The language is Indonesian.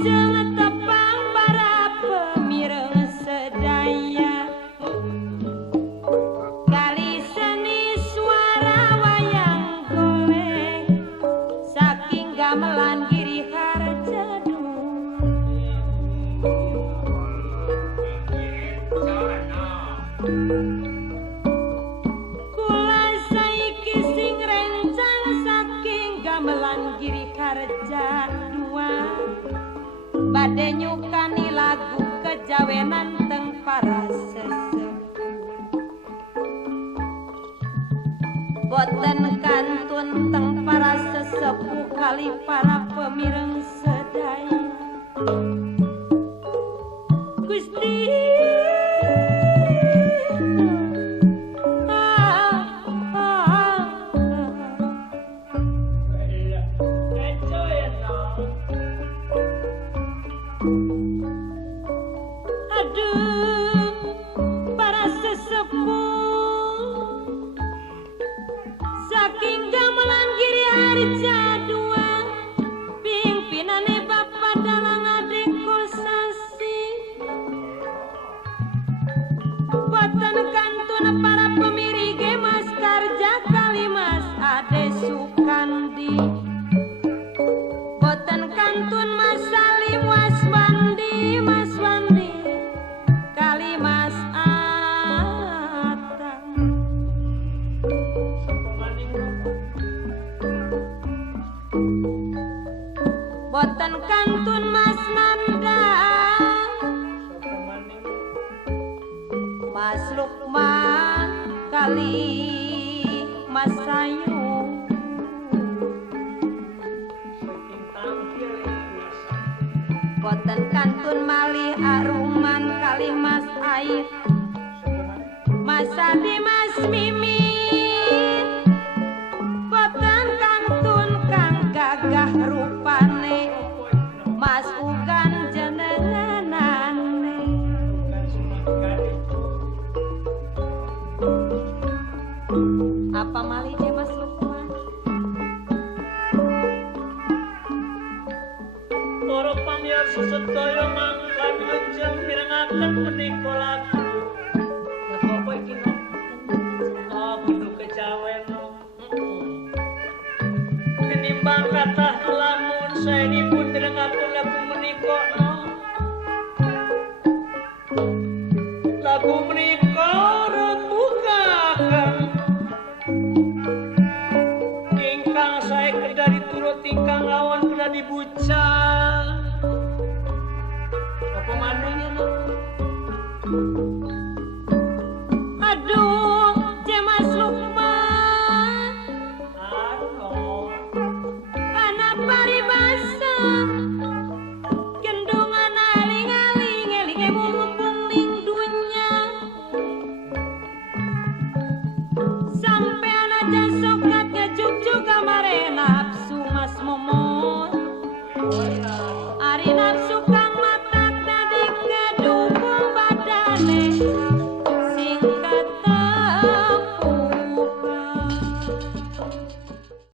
wilujeng tepang para pemireng sedaya kali seni suara wayang golek saking gamelan Giri Harjadua kula saiki sing rencang saking gamelan Giri Harjadua badhe nyukani lagu kejawenan teng para sesepuh boten kantun teng para sesepuh kali para pemireng sedaya Gusti aduh para sesepuh saking gamelan Giri Harjadua pimpinane Bapak Dalang Adik Kosasi boten kantun para pemirige Mas Karja kali Mas Ade Sukandi boten kantun Mas Salim Mas Wandi kali Mas Atang boten kantun Mas Nanda Mas Lukman kali Mas Sayu boten kantun malih Aruman kali Mas Aib Mas Adi Mas Mimin boten kantun kang gagah rupane Mas Ugan jenenganane apa malih je Mas Lukman para pamirsa sedaya mangka wilujeng mirengaken punika lagu apa iki kudu kejawen tinimbang kathah lamun saenipun mirengaken lagu menika lagu menika rembugaken ingkang sae kedah diturut ingkang lawan kedah dibuca